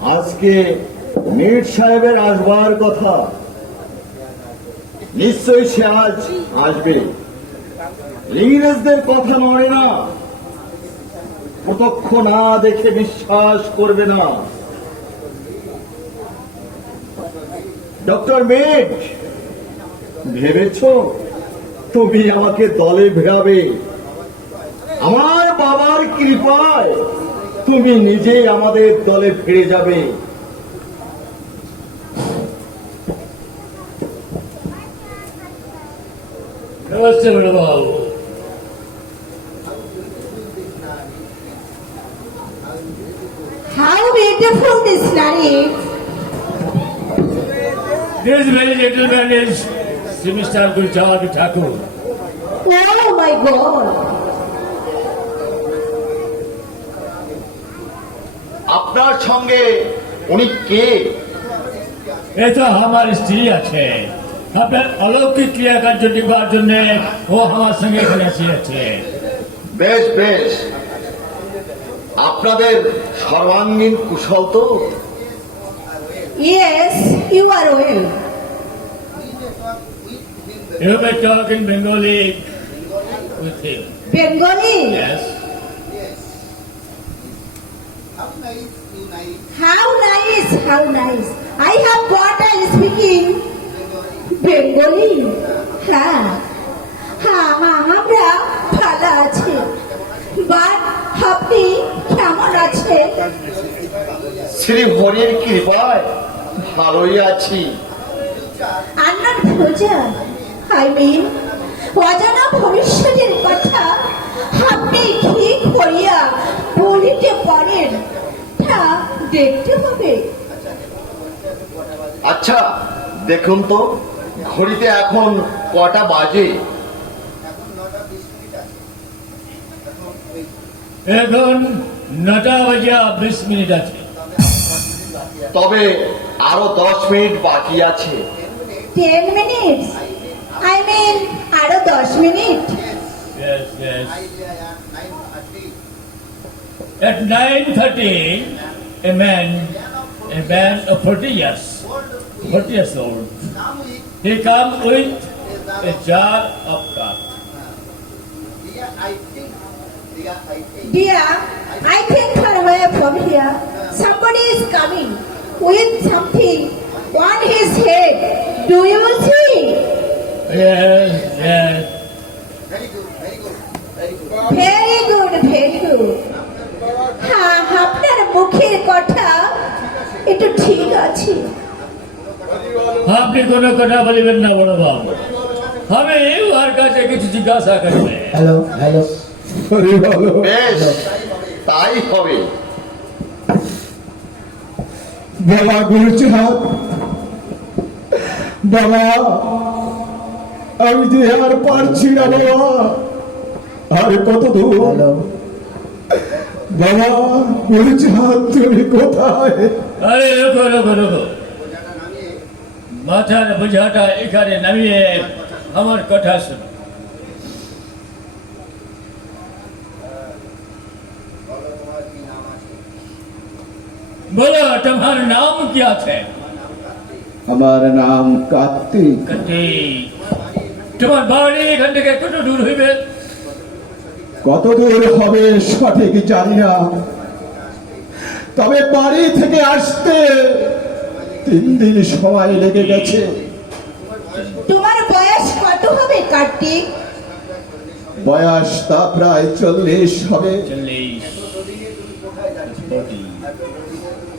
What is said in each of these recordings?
আজকে মীর সাহেবের আসবার কথা, নিশ্চয়ই সে আজ আসবে। ইংরেজদের কথা নয় না, প্রত্যক্ষ না দেখে বিশ্বাস করবে না। ডক্টর মেট, ভেবেছ তুমি আমাকে দলে ভেড়াবে? আমার বাবার কৃপায় তুমি নিজেই আমাদের দলে ফিরে যাবে। নমস্তে বড়বাবু। How beautiful this narrative. This very gentleman is Mr. Gulchand Thakur. Oh my God. আপনার সঙ্গে উনি কে? এ তো আমার স্ত্রী আছে। আপনার অলৌকিক ক্রিয়াকার্য নিবার জন্য ও আমার সঙ্গে এখানে আসিয়াছে। বেশ বেশ, আপনাদের সর্বাঙ্গীন কুশল তো? Yes, you are well. You may talk in Bengali with him. Bengali? Yes. How nice, how nice. I have got a speaking Bengali. হ্যাঁ হ্যাঁ আমরা ভালো আছি। বাট আপনি কেমন আছেন? শ্রী হরির কৃপায় ভালোই আছি। আন্নার খোঁজা অজানা ভবিষ্যতের কথা আপনি ঠিক করিয়া বলিতে পারেন, তা দেখতে হবে। আচ্ছা দেখুন তো ঘড়িতে এখন কটা বাজে? এখন 9:20 আছে। তবে আরো 10 মিনিট বাকি আছে। 10 minutes? আরো 10 minute? Yes, yes. At 9:30, a man of 40 years old, he come with a jar of cup. Dear, I think far away from here, somebody is coming with something on his head. Do you see? Yes, yes. Very good, very good. হ্যাঁ, আপনার মুখের কথা একটু ঠিক আছে। আপনি কোনো কথা বলিবেন না বড় বাবু। আমি ওর কাছে কিছু জিজ্ঞাসা করবে। হ্যালো হ্যালো বেশ তাই হবে। বাবা গুলচাঁদ, বাবা আমি যে আর পারছি না বাবা, আর কত দূর? বাবা গুলচাঁদ তুমি কোথায়? আরে রোকো। মাথার বোঝাটা এখানে নামিয়ে আমার কথা শোনো। बोलो तुम्हारा नाम क्या है? আমার নাম কার্তিক। তোমার বাড়ি এখান থেকে কত দূর হইবে? কত দূর হবে সঠিক জানি না, তবে বাড়ি থেকে আসতে 3 দিন সময় লেগে গেছে। তোমার বয়স কত হবে কার্তিক? বয়স তা প্রায় 40 হবে। 40।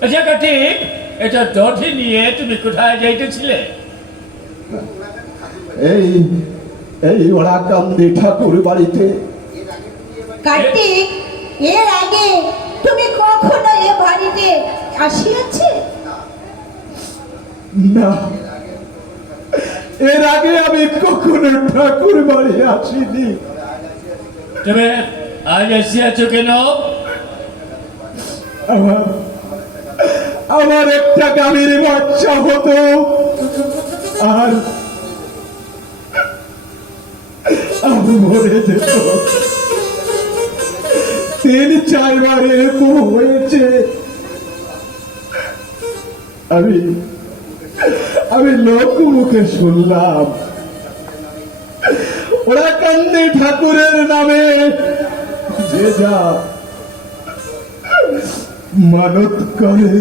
আচ্ছা কার্তিক, এটা দড়ি নিয়ে তুমি কোথায় যাইতেছিলে? এই ওড়াকান্দি ঠাকুর বাড়িতে। কার্তিক, এর আগে তুমি কখনো এ বাড়িতে আসিয়াছে? না, এর আগে আমি কখনো ঠাকুর বাড়ি আসিনি। তবে আজ আসিয়াছো কেন? আমার একটা গাভীর বাচ্চা হতো, আর আমি মরে যেত। 3-4 বার এরকম হয়েছে। আমি আমি লোক মুখে শুনলাম ওরা কান্দে ঠাকুরের নামে যে যা মানত করে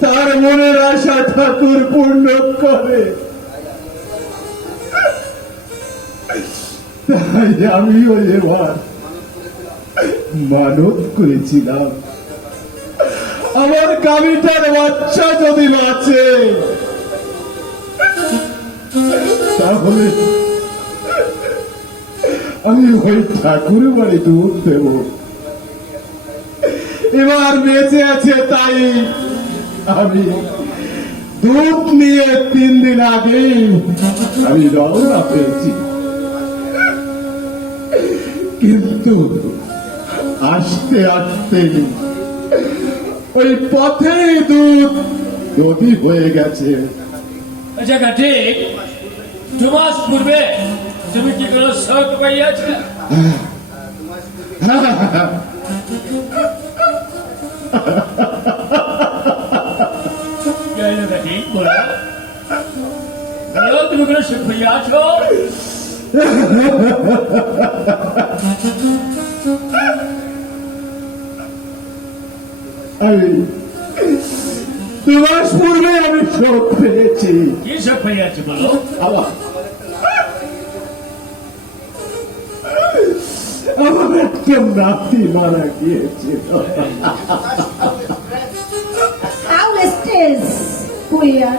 তার মনের আশা ঠাকুর পূর্ণ করে। তাই আমিও এবার মানত করেছিলাম আমার কামিটার বাচ্চা যদি বাঁচে তাহলে আমি ওই ঠাকুর বাড়ি দুধ দেব। এবার বেঁচে আছে তাই আমি দুধ নিয়ে 3 দিন আগেই আমি রওনা হয়েছি, কিন্তু আসতে আসতে ওই পথে দুধ নদী হয়ে গেছে। আচ্ছা ঠিক 2 মাস পূর্বে তুমি কি কোনো শখ পাইয়াছিলে? ঠিক বলো বলো, তুমি কোনো সুখ পাইয়াছ? আমি 2 মাস পূর্বে আমি শোক পেয়েছি। কি সুখ পাইয়াছ বলো? আমার কেউ নাতি মারা গিয়েছিল। How stays queer?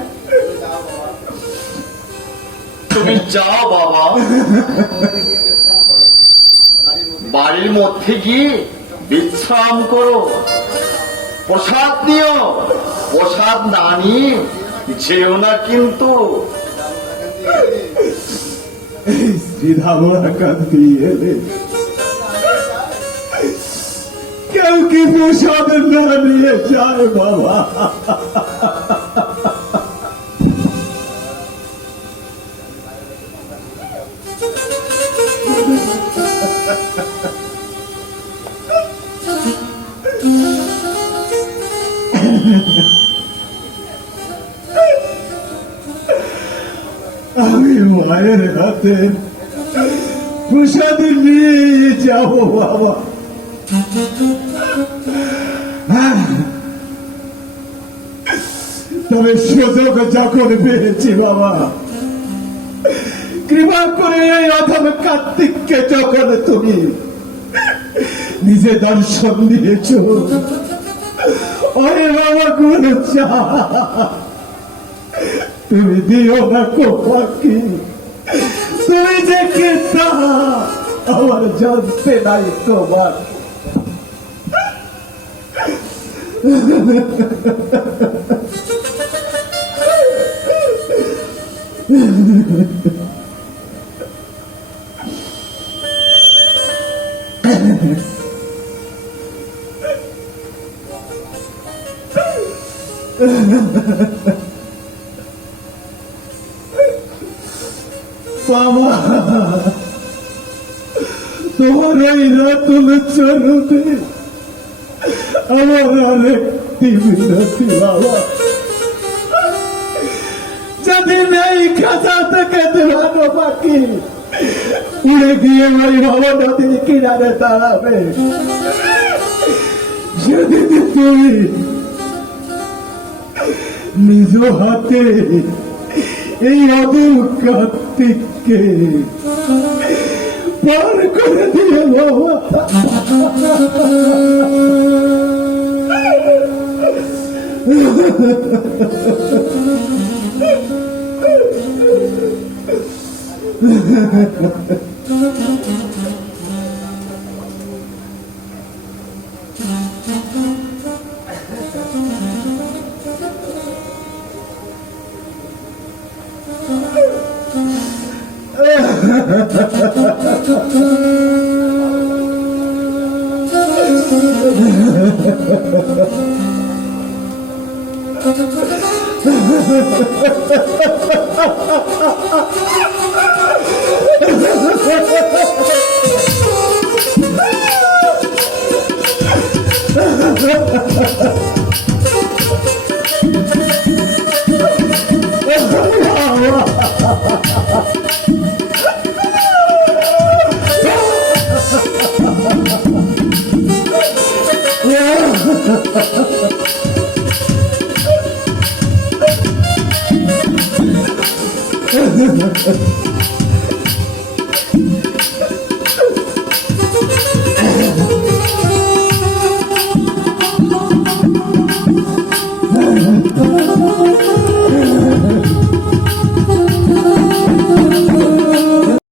তুমি যাও বাবা, বাড়ির মধ্যে গিয়ে বিশ্রাম করো, প্রসাদ নিও, প্রসাদ না নিয়ে যেও না কিন্তু। শ্রীধামরা কান্দি এলে কেউ কি প্রসাদ না নিয়ে যায় বাবা? আমি মায়ের হাতে প্রসাদ নিয়ে যাব বাবা। তবে সুযোগ যখন পেয়েছি বাবা, কৃপা করে এই অথম কার্তিককে যখন তুমি নিজে দর্শন দিয়েছ, ওরে বাবা গুরু চা তুমি দিও না কোপাকি, তুমি যে কে তা আমার জানতে নাই তোমার। বাবা তোমার ওই রাতুল চরণে আমার আরেকটি বিনতি বাবা, যেদিন এই খাঁচা থেকে দেওয়ানো পাখি উড়ে গিয়ে ওই বাবা নদীর কিনারে দাঁড়াবে, সেদিন তুমি নিজ হাতে এই অদূর কার্তিককে পার করে দিয়ে বাবা। Ha ha ha.